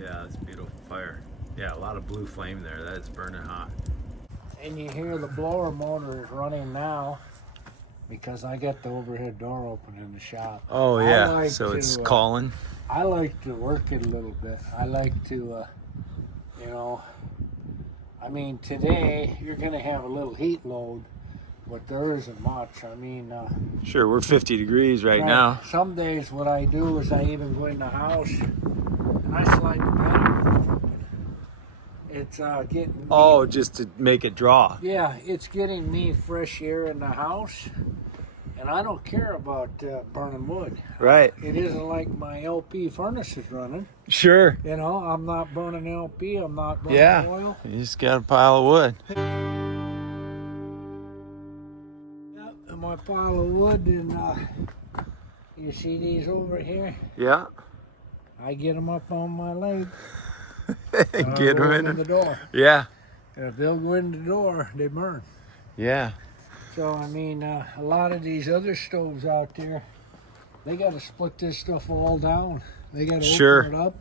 Yeah, it's a beautiful fire. Yeah, a lot of blue flame there. That's burning hot. And you hear the blower motor is running now because I got the overhead door open in the shop. Oh I yeah, like so to, it's calling. I like to work it a little bit. I like to, you know, I mean, today you're going to have a little heat load, but there isn't much. I mean, Sure, we're 50 degrees right now. Some days what I do is I even go in the house and I slide the bed open. It's getting me, Oh, just to make it draw. yeah, it's getting me fresh air in the house, and I don't care about burning wood. Right. It isn't like my LP furnace is running. Sure. You know, I'm not burning LP. I'm not burning Yeah. oil. You just got a pile of wood. Yep, and my pile of wood, and you see these over here? Yeah. I get them up on my leg. Get them in the door. Yeah. And if they'll go in the door, they burn. Yeah. So, I mean, a lot of these other stoves out there, they got to split this stuff all down. They got to open it up.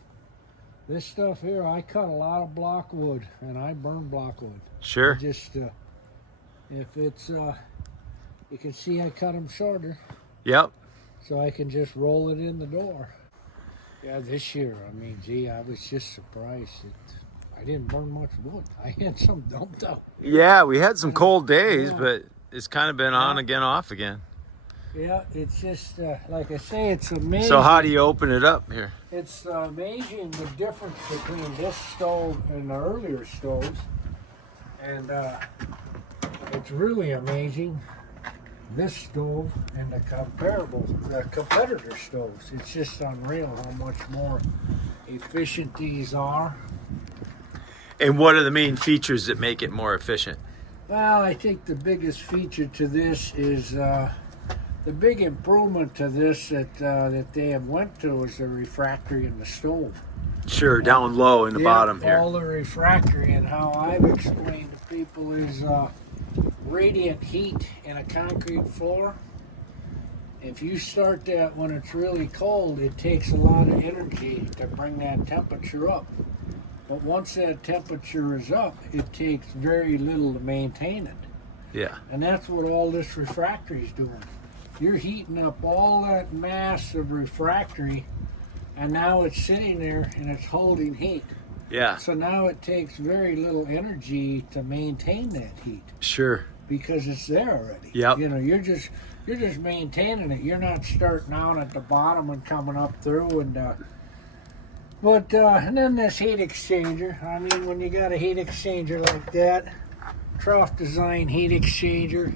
This stuff here, I cut a lot of block wood, and I burn block wood. Sure. Just, if it's, you can see I cut them shorter. Yep. So I can just roll it in the door. Yeah, this year, I mean, gee, I was just surprised that I didn't burn much wood. I had some dumped out. Yeah, we had some cold days, but it's kind of been on again, off again. Yeah, it's just, like I say, it's amazing. So how do you open it up here? It's amazing the difference between this stove and the earlier stoves. And it's really amazing, this stove and the competitor stoves. It's just unreal how much more efficient these are. And what are the main features that make it more efficient? Well, I think the biggest feature to this is the big improvement to this that they have went to is the refractory in the stove. Sure, down low in the bottom here. All the refractory, and how I've explained to people is radiant heat in a concrete floor. If you start that when it's really cold, it takes a lot of energy to bring that temperature up. But once that temperature is up, it takes very little to maintain it. Yeah. And that's what all this refractory is doing. You're heating up all that mass of refractory, and now it's sitting there and it's holding heat. Yeah. So now it takes very little energy to maintain that heat. Sure. Because it's there already. Yep. You know, you're just maintaining it. You're not starting out at the bottom and coming up through and and then this heat exchanger. I mean, when you got a heat exchanger like that, trough design heat exchanger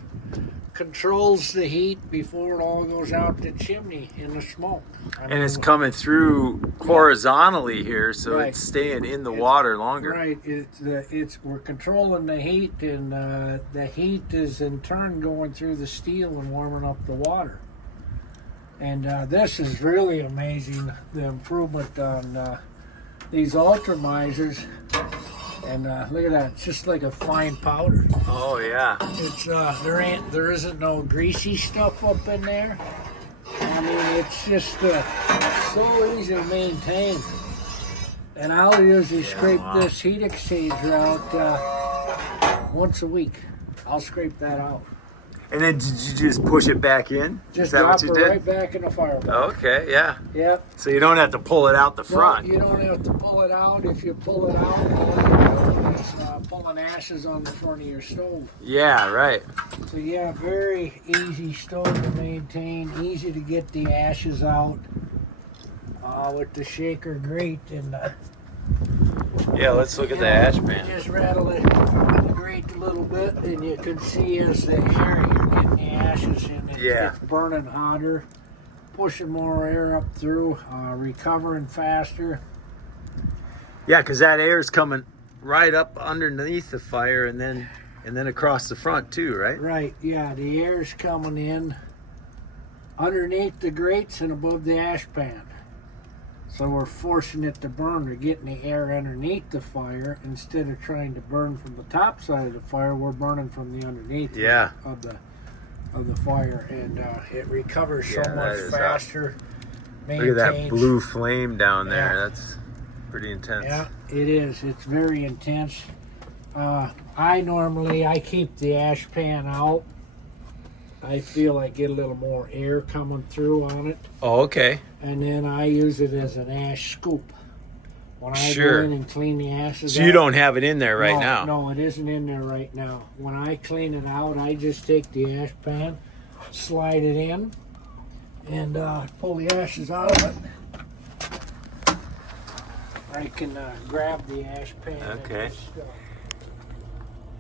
controls the heat before it all goes out the chimney in the smoke. And it's coming through horizontally here, so it's staying in the water longer. Right. We're controlling the heat, and the heat is in turn going through the steel and warming up the water. And this is really amazing, the improvement on these Ultimizers. And look at that, it's just like a fine powder. Oh yeah. It's there isn't no greasy stuff up in there. I mean, it's just so easy to maintain. And I'll usually scrape this heat exchanger out once a week. I'll scrape that out. And then did you just push it back in? Just Is that drop what you it did? right back in the firebox. Okay, yeah. Yep. So you don't have to pull it out the front. No, you don't have to pull it out. If you pull it out, it's pulling ashes on the front of your stove. Yeah, right. So yeah, very easy stove to maintain, easy to get the ashes out with the shaker grate. And yeah, let's look at the ash pan. Just rattle it, the grate a little bit, and you can see as the air, you're getting the ashes in it. Yeah. It's burning hotter, pushing more air up through, recovering faster. Yeah, because that air is coming right up underneath the fire and then across the front too, right? Right, yeah, the air's coming in underneath the grates and above the ash pan. So we're forcing it to burn. We're getting the air underneath the fire instead of trying to burn from the top side of the fire. We're burning from the underneath of the fire, and it recovers so much faster. Look at that blue flame down there. pretty intense. Yeah, it is. It's very intense. I keep the ash pan out. I feel I get a little more air coming through on it. Oh, okay. And then I use it as an ash scoop. When I Sure. go in and clean the ashes So out. you don't have it in there right No, now? No, it isn't in there right now. When I clean it out, I just take the ash pan, slide it in, and pull the ashes out of it. I can grab the ash pan. Okay. And just,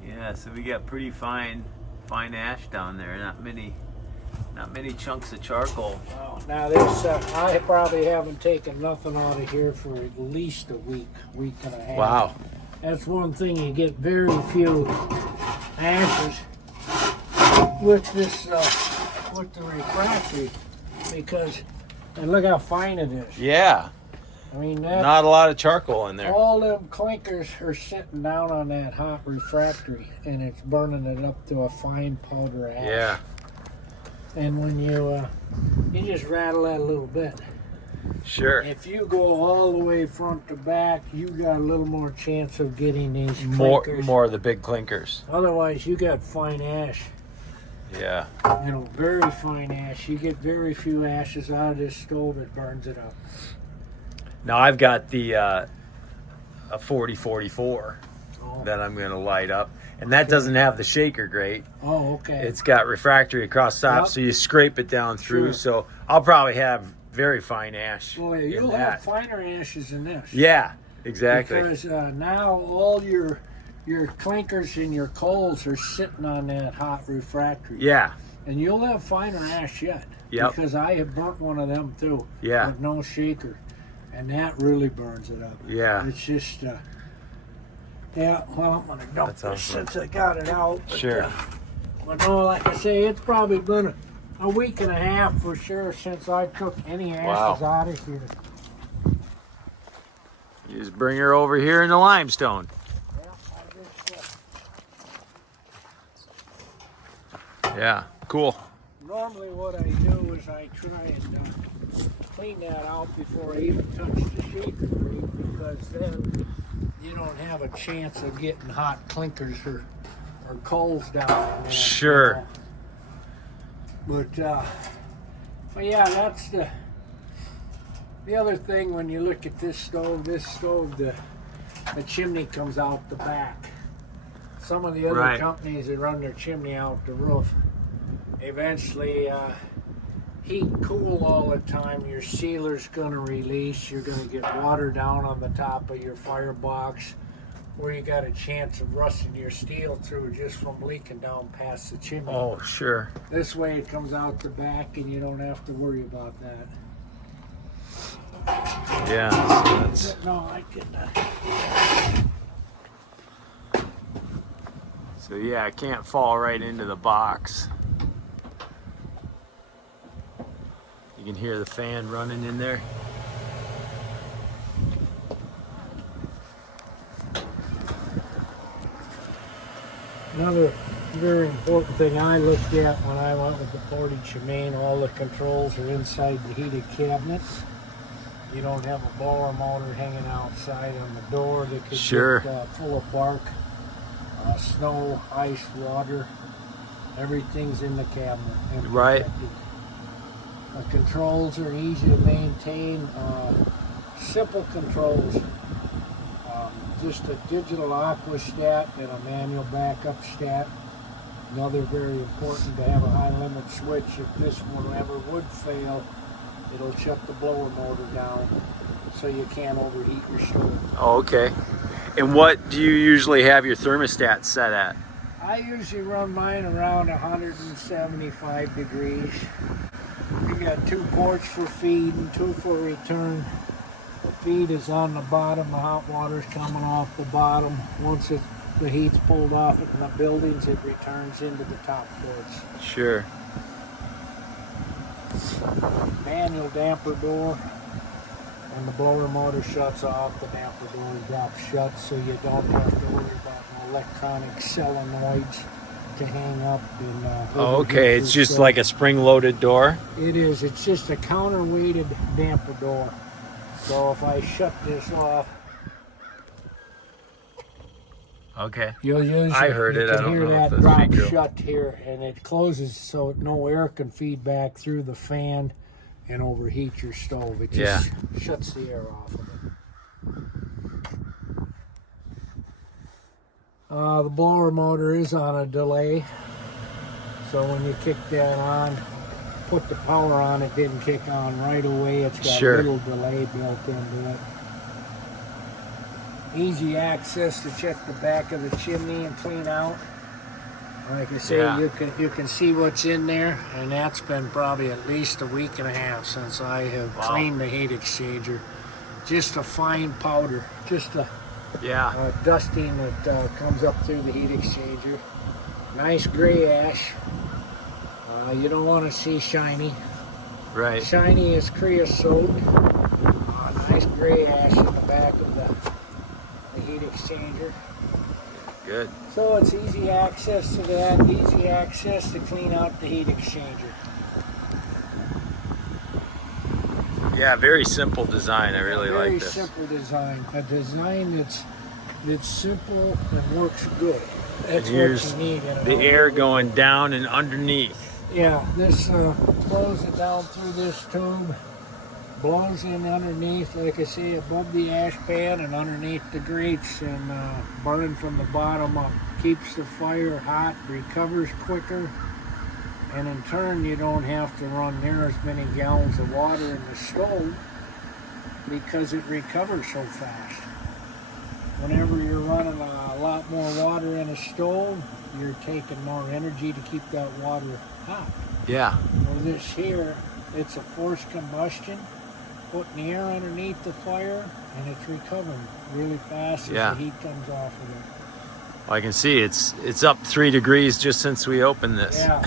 Yeah, so we got pretty fine ash down there. Not many chunks of charcoal. well, now this, I probably haven't taken nothing out of here for at least a week and a half. Wow. That's one thing, you get very few ashes with this, with the refractory, because, and look how fine it is. Yeah. I mean, that, Not a lot of charcoal in there. all them clinkers are sitting down on that hot refractory, and it's burning it up to a fine powder ash. Yeah. And when you just rattle that a little bit. Sure. If you go all the way front to back, you got a little more chance of getting these More clinkers. of the big clinkers. Otherwise, you got fine ash. Yeah. You know, very fine ash. You get very few ashes out of this stove, it burns it up. Now I've got the a 4044 Oh, that I'm going to light up, and that doesn't have the shaker grate. oh okay. It's got refractory across the top, Yep. so you scrape it down through. Sure. So I'll probably have very fine ash. Well, in you'll that. have finer ashes than this. Yeah, exactly. Because now all your clinkers and your coals are sitting on that hot refractory. Yeah, And you'll have finer ash yet. Yep. Because I have burnt one of them too. Yeah. With no shaker. And that really burns it up. yeah. It's just, yeah, well, I'm going to dump That's this awesome. since I got it out. But, Sure. But no, like I say, it's probably been a week and a half for sure since I took any ashes out of here. You just bring her over here in the limestone. Yeah, I just, Yeah, cool. normally what I do is I try and clean that out before I even touch the shaker grate, because then you don't have a chance of getting hot clinkers or coals down in there. Sure. But yeah, that's the other thing when you look at this stove, the chimney comes out the back. Some of the other Right. companies that run their chimney out the roof, eventually heat and cool all the time, your sealer's going to release, you're going to get water down on the top of your firebox, where you got a chance of rusting your steel through just from leaking down past the chimney. Oh, sure. This way it comes out the back and you don't have to worry about that. Yeah. So that's, No, I can. so yeah, it can't fall right into the box. You can hear the fan running in there. Another very important thing I looked at when I went with the Portage main, all the controls are inside the heated cabinet. You don't have a blower motor hanging outside on the door that could Sure. get full of bark, snow, ice, water. Everything's in the cabinet. And Right. protected. The controls are easy to maintain. Simple controls. Just a digital aqua stat and a manual backup stat. Another very important to have a high limit switch. If this one ever would fail, it'll shut the blower motor down so you can't overheat your stove. Oh, okay. And what do you usually have your thermostat set at? I usually run mine around 175 degrees. You got 2 ports for feed and 2 for return. The feed is on the bottom, the hot water's coming off the bottom. Once the heat's pulled off it in the buildings, it returns into the top ports. Sure. Manual damper door. When the blower motor shuts off, the damper door drops shut, so you don't have to worry about no electronic solenoids to hang up. Oh, okay. It's just like a spring-loaded door. It is. It's just a counterweighted damper door. So if I shut this off, Okay. You'll use I heard it. You I can don't hear know if that that's drop secret. shut here, and it closes so no air can feed back through the fan and overheat your stove. It just shuts the air off of it. The blower motor is on a delay, so when you kick that on, put the power on, it didn't kick on right away. It's got a little delay built into it. Easy access to check the back of the chimney and clean out. Like I say, you can see what's in there, and that's been probably at least a week and a half since I have cleaned the heat exchanger. Just a fine powder, just a dusting that comes up through the heat exchanger. Nice gray ash. You don't want to see shiny. Right. Shiny is creosote. Nice gray ash in the back of the heat exchanger. Good. So it's easy access to that, easy access to clean out the heat exchanger. Yeah, very simple design. I really like this. Very simple design. A design that's simple and works good. That's And here's what you need. In the air going down and underneath. Yeah, this blows it down through this tube, blows in underneath, like I say, above the ash pan and underneath the grates, and burning from the bottom up. Keeps the fire hot, recovers quicker, and in turn you don't have to run near as many gallons of water in the stove because it recovers so fast. Whenever you're running a lot more water in a stove, you're taking more energy to keep that water hot. Yeah. Well, this here, it's a forced combustion, putting the air underneath the fire, and it's recovering really fast as the heat comes off of it. Well, I can see it's up 3 degrees just since we opened this. Yeah,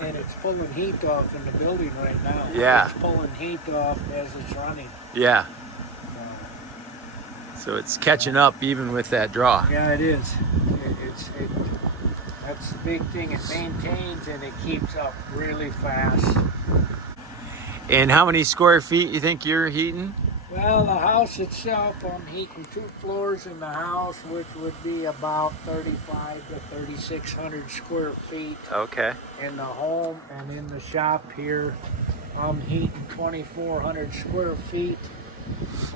and it's pulling heat off in the building right now. Yeah. It's pulling heat off as it's running. Yeah. So it's catching up even with that draw. Yeah, it is. That's the big thing. It maintains and it keeps up really fast. And how many square feet you think you're heating? Well, the house itself, I'm heating 2 floors in the house, which would be about 35 to 3,600 square feet. Okay. In the home, and in the shop here, I'm heating 2,400 square feet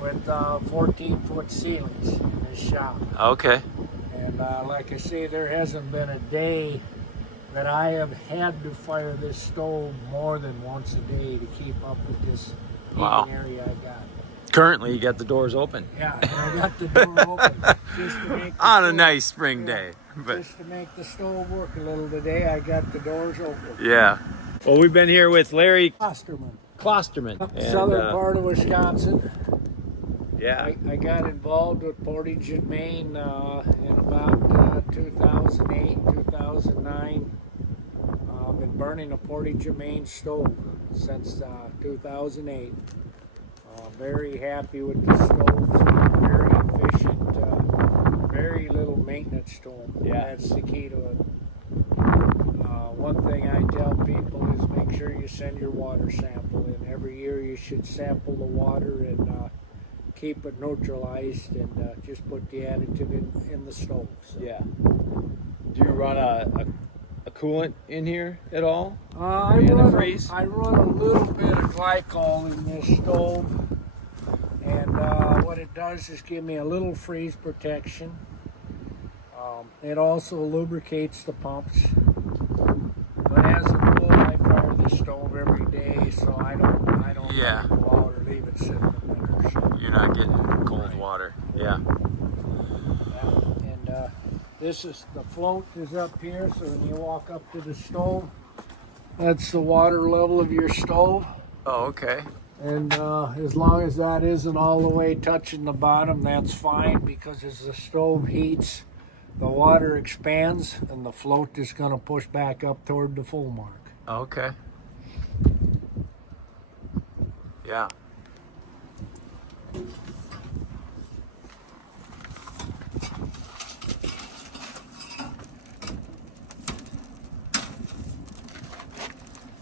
with 14-foot ceilings in this shop. Okay. And like I say, there hasn't been a day that I have had to fire this stove more than once a day to keep up with this heating area I got. Currently, you got the doors open. Yeah, and I got the door open just to make the On stove, a nice spring day. But just to make the stove work a little today, I got the doors open. yeah. Well, we've been here with Larry Klosterman. and, Southern part of Wisconsin. Yeah. I got involved with Portage in Maine in about 2008, 2009. I've been burning a Portage in Maine stove since 2008. Very happy with the stove. Very efficient. Very little maintenance to them. Yeah. That's the key to it. One thing I tell people is make sure you send your water sample in. Every year you should sample the water and keep it neutralized, and just put the additive in the stove. So. Yeah. Do you run a coolant in here at all? I run a little bit of glycol in this stove, and what it does is give me a little freeze protection. It also lubricates the pumps. But as a rule, I fire the stove every day, so I don't go out or leave it sitting in the winter. So. You're not getting cold water. Yeah. And this is the float is up here, so when you walk up to the stove, that's the water level of your stove. Oh, okay. And as long as that isn't all the way touching the bottom, that's fine, because as the stove heats, the water expands and the float is going to push back up toward the full mark. Okay. Yeah.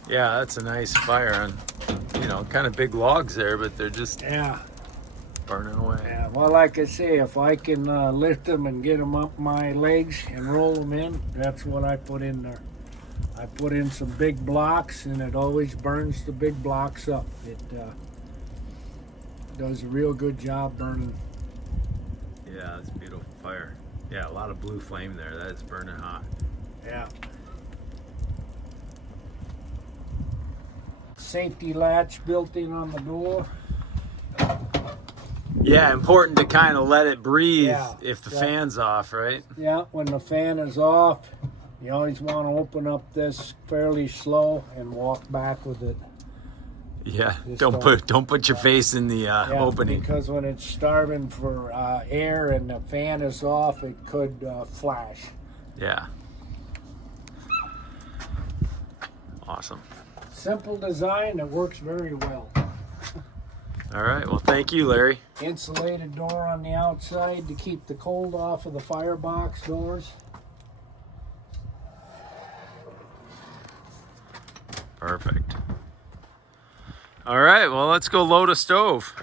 Yeah, that's a nice fire on, kind of big logs there, but they're just burning away. Yeah, well, like I say, if I can lift them and get them up my legs and roll them in, that's what I put in there. I put in some big blocks, and it always burns the big blocks up. It does a real good job burning. Yeah, it's a beautiful fire. Yeah, a lot of blue flame there. That is burning hot. Yeah. Safety latch built in on the door. Yeah, important to kind of let it breathe Yeah, if the yeah. fan's off, right? Yeah, when the fan is off, you always want to open up this fairly slow and walk back with it. Yeah, Just don't put your face in the Yeah, opening. because when it's starving for air and the fan is off, it could flash. Yeah. Awesome. Simple design that works very well. All right. Well, thank you, Larry. Insulated door on the outside to keep the cold off of the firebox doors. Perfect. All right. Well, let's go load a stove.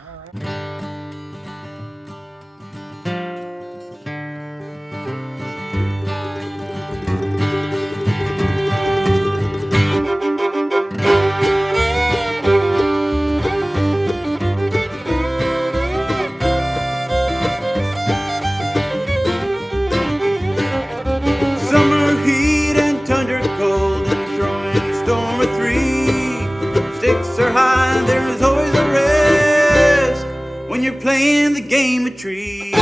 Summer heat and tundra cold and throwing a storm of three. Stakes are high, there's always a risk when you're playing the game of trees.